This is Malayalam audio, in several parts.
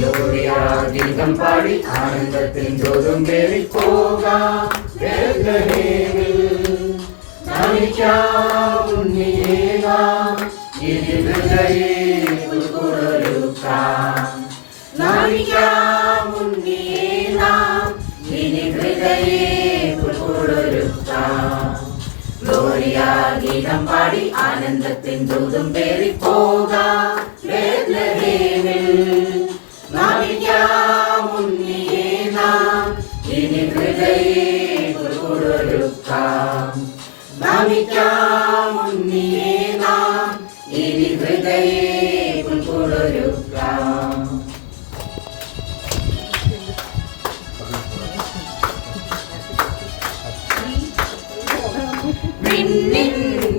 ഗ്ലോറിയ ഗീതം പാടി ആനന്ദത്തിൽ തോതും പേറി പോകാം ബേത്ലഹേമിൽ. നമിക്കാം ഉണ്ണിയെ നാം ഇരുഹൃദയിൽ പുൽകുടൊരുക്കാം. നമിക്കാം ഉണ്ണിയെ നാം ഇരുഹൃദയിൽ പുൽകുടൊരുക്കാം. ഗ്ലോറിയ ഗീതം പാടി ആനന്ദത്തിൽ തോതും പേറി പോകാം ബേത്ലഹേമിൽ. നമിക്കാം ഉണ്ണിയെ നാം ഇരുഹൃദയിൽ പുൽകുടൊരുക്കാം. നമിക്കാം ഉണ്ണിയെ നാം ഇരുഹൃദയിൽ പുൽകുടൊരുക്കാം. വിണ്ണിൻ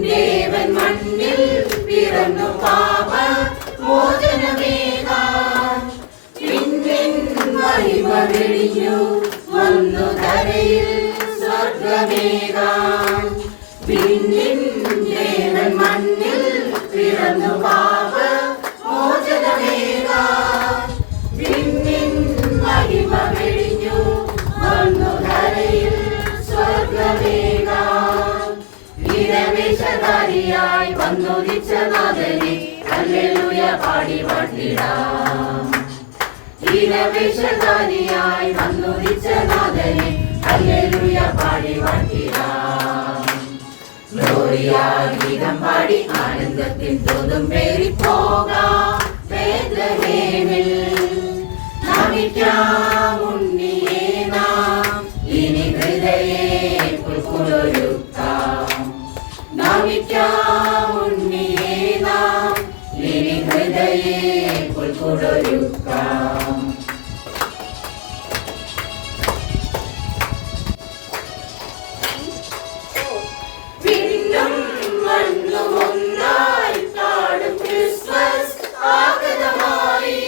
ദേവൻ മണ്ണിൽ പിറന്നു പാപ മോചനമേകാൻ. വിണ്ണിൻ മഹിമ വെടിഞ്ഞു വന്നു ധരയിൽ സ്വർഗമേകാൻ. വിണ്ണിൻ ദേവൻ മണ്ണിൽ പിറന്നു പാപ മോചനമേകാൻ. വിണ്ണിൻ മഹിമ വെടിഞ്ഞു വന്നു ധരയിൽ സ്വർഗമേകാൻ. വീരവേഷധാരിയായി വന്നുദിച്ച നാഥനെ ഹല്ലേലൂയ പാടി വാഴ്ത്തിടാം. വീരവേഷധാരിയായി വന്നുദിച്ച നാഥനെ ഹല്ലേലൂയ പാടി വാഴ്ത്തിടാം. ഗ്ലോറിയ ഗീതം പാടി ആനന്ദത്തിൽ തോതും പേറി പോകാം ബേത്ലഹേമിൽ. നമിക്കാം ഉണ്ണിയെ നാം ഇനി ഹൃദയേ പുൽകുടൊരുക്കാം. നമിക്കാം ഉണ്ണിയെ നാം ഇനി ഹൃദയേ പുൽകുടൊരുക്കാം. വിണ്ണും മണ്ണും ഒന്നായി പാടും ക്രിസ്മസ് ആഗതമായി.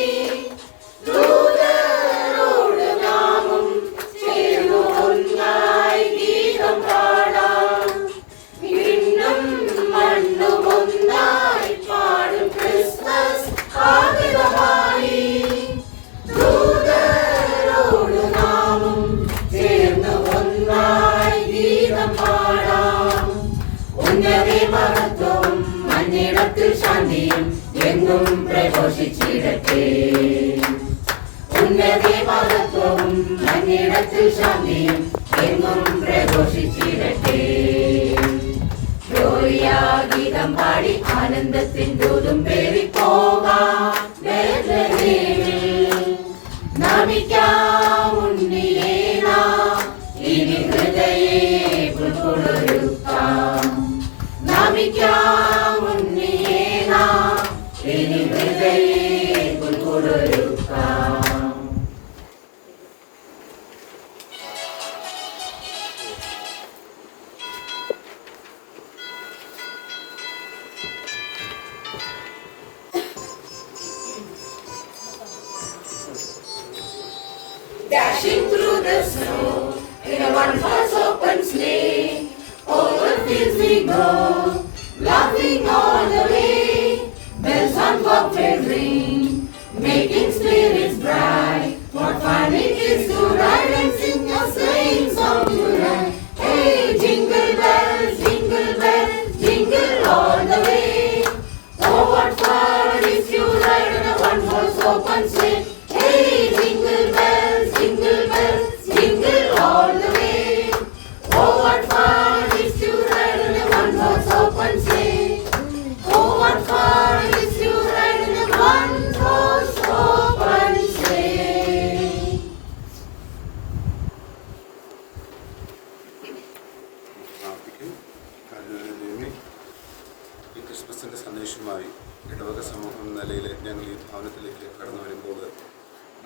ദൂതരോട് നാമും ചേർന്നു ഒന്നായി ഗീതം പാടാം. വിണ്ണും മണ്ണും ഒന്നായി പാടും ക്രിസ്മസ് ആഗതമായി. ദൂതരോട് നാമും ചേർന്നു ഒന്നായി ഗീതം പാടാം. ഉന്നതേ മഹത്വവും മഞ്ഞിടത്തിൽ ശാന്തിയും എങ്ങും പ്രഘോഷിച്ചിടട്ടെ. ഉന്നതേ മഹത്വവും മഞ്ഞിടത്തിൽ ശാന്തിയും എങ്ങും പ്രഘോഷിച്ചിടട്ടെ. ഗ്ലോറിയ ഗീതം പാടി ആനന്ദത്തിൻ ദൂതും പേറി പോകാം ബേത്ലഹേമിൽ. നമിക്കാം ഉണ്ണിയെ നാം ഇനി ഹൃദയേ പുൽകുടൊരുക്കാം. നമിക്കാം ഉണ്ണിയെ നാം ഇനി ഹൃദയേ പുൽകുടൊരുക്കാം. Dashing through the snow in a one-horse open sleigh, over fields we go, laughing all the way. Bells on bobtail ring, making spirits bright. What fun it is to ride and sing a sleighing song tonight. Hey, jingle bells, jingle all the way. Oh, what fun if you ride on a one-horse open sleigh. Hey, jingle bells, jingle all the way. Oh, what fun is to ride on a one-horse open sleigh. Oh, what fun is to ride on a one-horse open sleigh. ഈ ക്രിസ്മസിൻ്റെ സന്ദേശമായി ഇടവക സമൂഹം എന്ന നിലയിൽ ഞങ്ങൾ ഈ ഭവനത്തിലേക്ക് കടന്നു വരുമ്പോൾ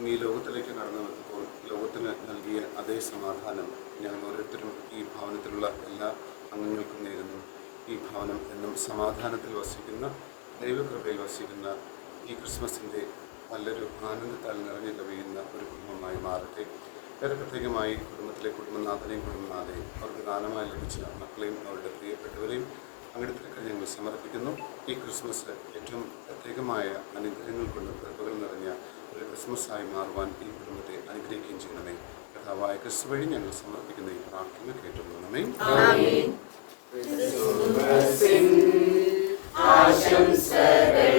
ഈ ലോകത്തിലേക്ക് കടന്നു വന്നപ്പോൾ ലോകത്തിന് നൽകിയ അതേ സമാധാനം ഞങ്ങൾ ഓരോരുത്തരും ഈ ഭവനത്തിലുള്ള എല്ലാ അംഗങ്ങൾക്കും നേരുന്നു. ഈ ഭവനം എന്നും സമാധാനത്തിൽ വസിക്കുന്ന, ദൈവകൃപയിൽ വസിക്കുന്ന ഈ ക്രിസ്മസിൻ്റെ നല്ലൊരു ആനന്ദത്താൽ നിറഞ്ഞു കവിയുന്ന ഒരു കുടുംബമായി മാറട്ടെ. വേറെ പ്രത്യേകമായി കുടുംബത്തിലെ കുടുംബനാഥനെയും കുടുംബനാഥയും അവർക്ക് ദാനമായി ലഭിച്ച മക്കളെയും അവരുടെ പ്രിയപ്പെട്ടവരെയും അങ്ങനത്തെ ഞങ്ങൾ സമർപ്പിക്കുന്നു. ഈ ക്രിസ്മസ് ഏറ്റവും പ്രത്യേകമായ അനുഗ്രഹങ്ങൾ കൊണ്ട് കൃപകൾ നിറഞ്ഞ ഒരു ക്രിസ്മസായി മാറുവാൻ ഈ കുടുംബത്തെ അനുഗ്രഹിക്കുകയും ചെയ്യണമേ. കർത്താവായ ക്രിസ്തു വഴി ഞങ്ങൾ സമർപ്പിക്കുന്ന ഈ പ്രാർത്ഥന കേട്ടുകൊള്ളണമേ. ആശംസകൾ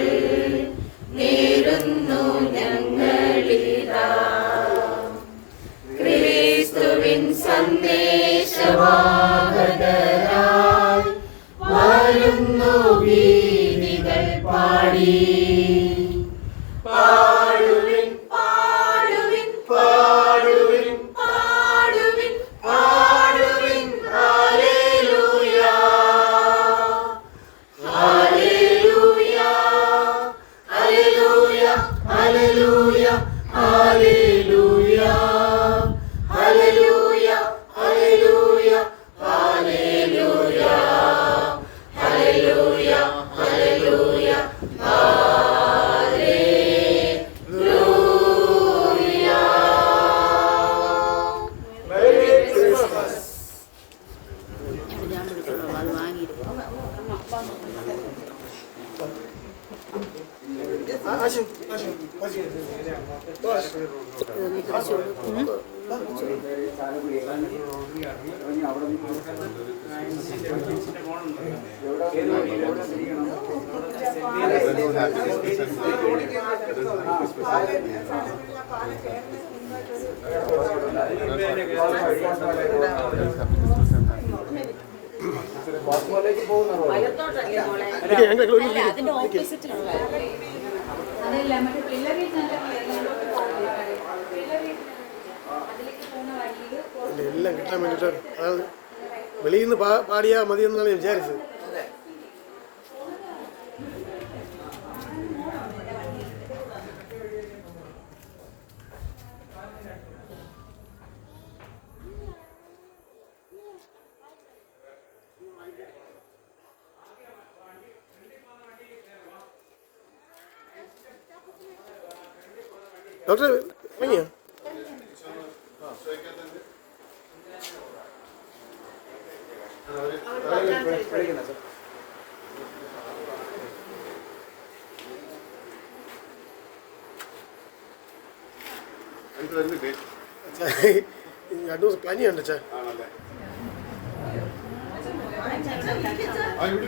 നേരുന്നു ഞങ്ങളിതാ ക്രിസ്തുവിൻ സന്ദേശവാഹകരായി വരുന്നു ഗീതികൾ പാടി. പാടുവിൻ പാടുവിൻ പാടുവിൻ പാടുവിൻ പാടുവിൻ hallelujah hallelujah hallelujah hallelujah hallelujah hallelujah hallelujah hallelujah hallelujah hallelujah അതിന്റെ ഓപ്പോസിറ്റിലുള്ള അതല്ല മറ്റേ പിള്ളേരി എല്ലാം കിട്ടാൻ വേണ്ടിയിട്ടാണ്. അതാണ് വെളിയിൽ നിന്ന് പാടിയാൽ മതിയെന്നാണ് ഞാൻ വിചാരിച്ചത്. ഡോക്ടർ ഇറങ്ങിയോ? രണ്ടു ദിവസം പനിയുണ്ട് ചാ. ആണല്ലേ? ആ ഇവിടെ